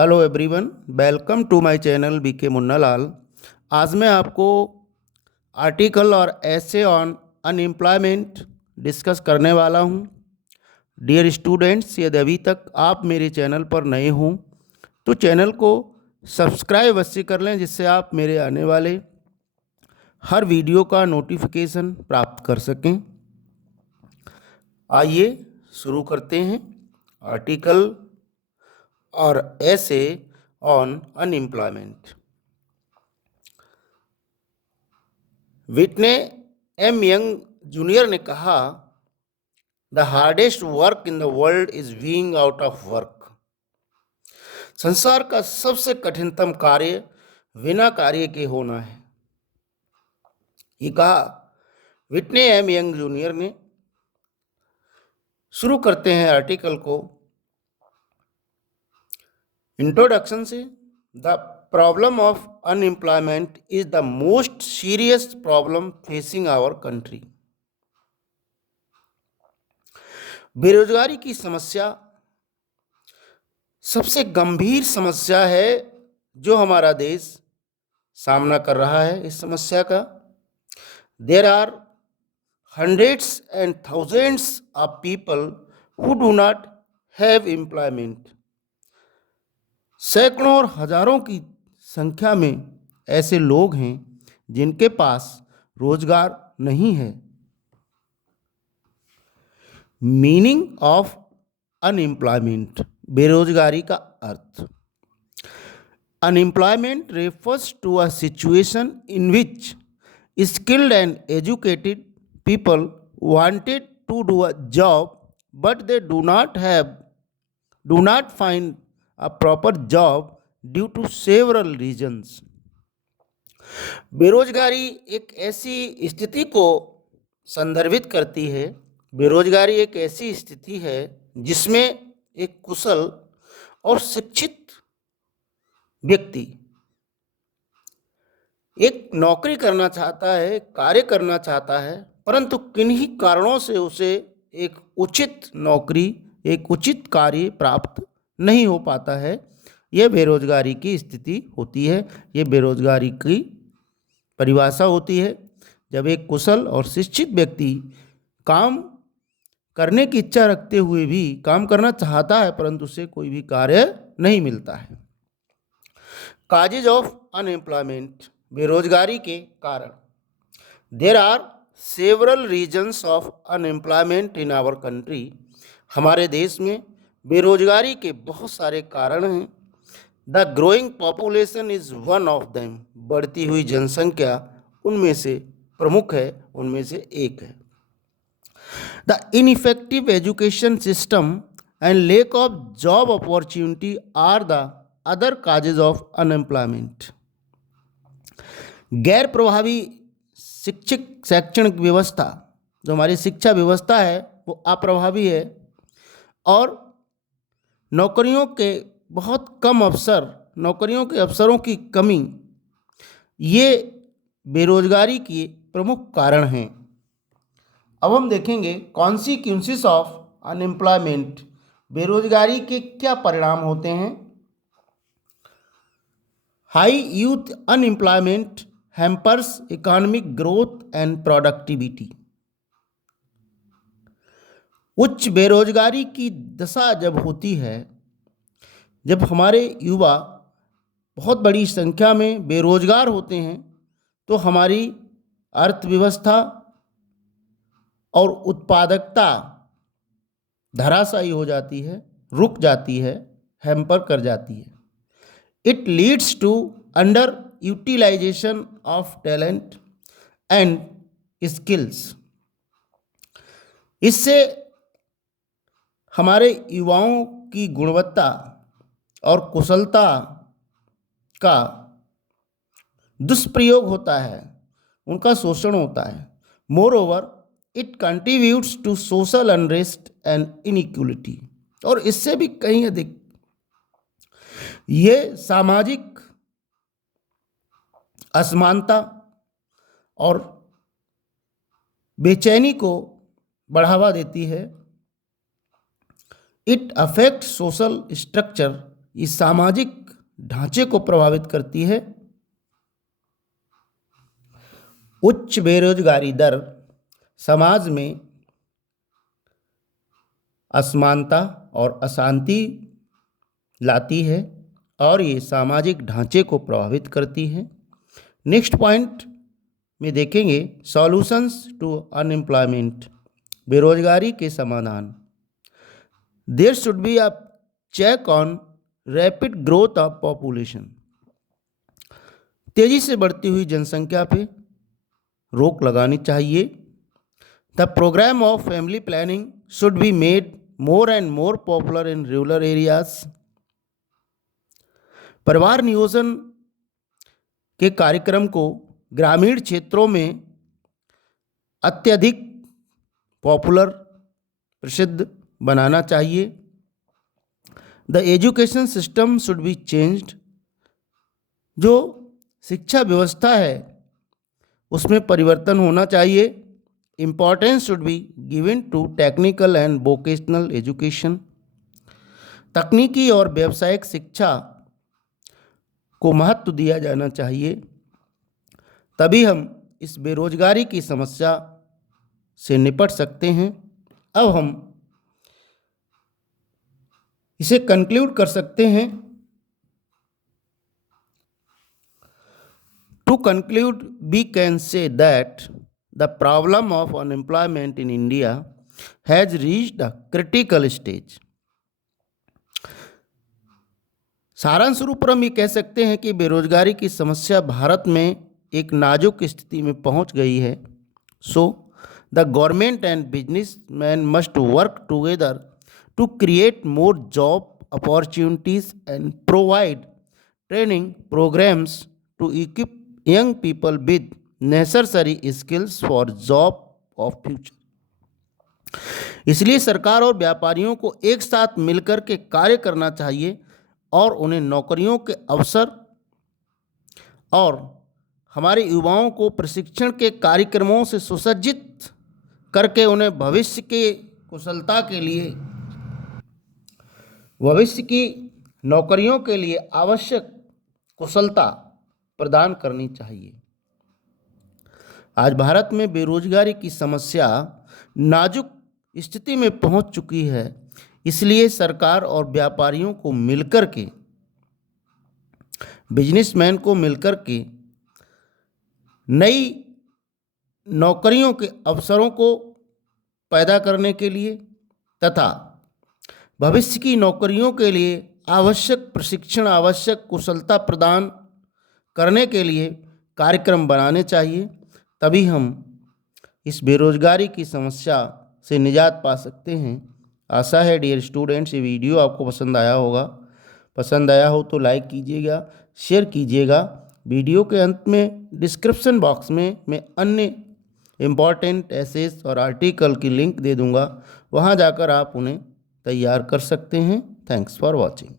Hello everyone, welcome to my channel BK Munnalal. आज मैं आपको आर्टिकल और ऐसे ऑन अनएम्प्लॉयमेंट डिस्कस करने वाला हूं। डियर स्टूडेंट्स, यदि अभी तक आप मेरे चैनल पर नए हों तो चैनल को सब्सक्राइब अवश्य कर लें, जिससे आप मेरे आने वाले हर वीडियो का नोटिफिकेशन प्राप्त कर सकें। आइए शुरू करते हैं। आर्टिकल और ऐसे on unemployment. Whitney M Young junior ने कहा, the hardest work in the world is being out of work. संसार का सबसे कठिनतम कार्य बिना कार्य के होना है। ये कहा विटने एम यंग जूनियर ने। शुरू करते हैं आर्टिकल को इंट्रोडक्शन से। The problem of unemployment is the most serious problem facing our country. बेरोजगारी की समस्या सबसे गंभीर समस्या है जो हमारा देश सामना कर रहा है। इस समस्या का there are hundreds and thousands of people who do not have employment. सैकड़ों और हजारों की संख्या में ऐसे लोग हैं जिनके पास रोजगार नहीं है। मीनिंग ऑफ अनएम्प्लॉयमेंट, बेरोजगारी का अर्थ। Unemployment refers to a situation in which skilled and educated people wanted to do a job but they do not find a proper job due to several reasons. बेरोजगारी एक ऐसी स्थिति को संदर्भित करती है। बेरोजगारी एक ऐसी स्थिति है जिसमें एक कुशल और शिक्षित व्यक्ति एक नौकरी करना चाहता है, कार्य करना चाहता है, परंतु किन्हीं कारणों से उसे एक उचित नौकरी, एक उचित कार्य प्राप्त नहीं हो पाता है। यह बेरोजगारी की स्थिति होती है। यह बेरोजगारी की परिभाषा होती है जब एक कुशल और शिक्षित व्यक्ति काम करने की इच्छा रखते हुए भी काम करना चाहता है, परंतु उसे कोई भी कार्य नहीं मिलता है। काजेज ऑफ अनएम्प्लॉयमेंट, बेरोजगारी के कारण। There are several reasons of unemployment in our country. हमारे देश में बेरोजगारी के बहुत सारे कारण हैं। The growing population is one of them. बढ़ती हुई जनसंख्या उनमें से प्रमुख है, उनमें से एक है। The ineffective education system and lack of job opportunity are the other causes of unemployment. गैर प्रभावी शैक्षणिक व्यवस्था, जो हमारी शिक्षा व्यवस्था है वो अप्रभावी है, और नौकरियों के बहुत कम अवसर, नौकरियों के अवसरों की कमी, ये बेरोजगारी के प्रमुख कारण हैं। अब हम देखेंगे कॉन्सिक्वेंसेस ऑफ अनएम्प्लॉयमेंट। बेरोजगारी के क्या परिणाम होते हैं। High youth unemployment hampers economic growth and productivity. उच्च बेरोजगारी की दशा जब होती है, जब हमारे युवा बहुत बड़ी संख्या में बेरोजगार होते हैं, तो हमारी अर्थव्यवस्था और उत्पादकता धराशायी हो जाती है, रुक जाती है, हैम्पर कर जाती है। It leads to under utilisation of talent and skills. इससे हमारे युवाओं की गुणवत्ता और कुशलता का दुष्प्रयोग होता है, उनका शोषण होता है। Moreover it contributes to social unrest and inequality. और इससे भी कहीं अधिक ये सामाजिक असमानता और बेचैनी को बढ़ावा देती है। इट अफेक्ट सोशल स्ट्रक्चर इस सामाजिक ढांचे को प्रभावित करती है। उच्च बेरोजगारी दर समाज में असमानता और अशांति लाती है और ये सामाजिक ढांचे को प्रभावित करती है। नेक्स्ट पॉइंट में देखेंगे सॉल्यूशंस टू अनएम्प्लॉयमेंट, बेरोजगारी के समाधान। There should be a check on rapid growth of population, तेजी से बढ़ती हुई जनसंख्या पे रोक लगानी चाहिए। The programme of family planning should be made more and more popular in rural areas. परिवार नियोजन के कार्यक्रम को ग्रामीण क्षेत्रों में अत्यधिक पॉपुलर, प्रसिद्ध बनाना चाहिए। The education system should be changed, जो शिक्षा व्यवस्था है उसमें परिवर्तन होना चाहिए। Importance should be given to technical and vocational education, तकनीकी और व्यावसायिक शिक्षा को महत्व दिया जाना चाहिए। तभी हम इस बेरोजगारी की समस्या से निपट सकते हैं। अब हम इसे कंक्लूड कर सकते हैं। To conclude we can say that the problem of unemployment in India has reached a critical stage. सारांश रूप में हम ये कह सकते हैं कि बेरोजगारी की समस्या भारत में एक नाजुक स्थिति में पहुंच गई है। So the government and businessman must work together to create more job opportunities and provide training programs to equip young people with necessary skills for job of future। इसलिए सरकार और व्यापारियों को एक साथ मिलकर के कार्य करना चाहिए और उन्हें नौकरियों के अवसर और हमारे युवाओं को प्रशिक्षण के कार्यक्रमों से सुसज्जित करके उन्हें भविष्य के कुशलता के लिए, भविष्य की नौकरियों के लिए आवश्यक कुशलता प्रदान करनी चाहिए। आज भारत में बेरोजगारी की समस्या नाजुक स्थिति में पहुंच चुकी है, इसलिए सरकार और व्यापारियों को मिलकर के, बिजनेसमैन को मिलकर के नई नौकरियों के अवसरों को पैदा करने के लिए तथा भविष्य की नौकरियों के लिए आवश्यक प्रशिक्षण, आवश्यक कुशलता प्रदान करने के लिए कार्यक्रम बनाने चाहिए। तभी हम इस बेरोजगारी की समस्या से निजात पा सकते हैं। आशा है डियर स्टूडेंट्स ये वीडियो आपको पसंद आया होगा। पसंद आया हो तो लाइक कीजिएगा, शेयर कीजिएगा। वीडियो के अंत में डिस्क्रिप्शन बॉक्स में मैं अन्य इम्पॉर्टेंट एसेस और आर्टिकल की लिंक दे दूंगा, वहां जाकर आप उन्हें तैयार कर सकते हैं। Thanks for watching.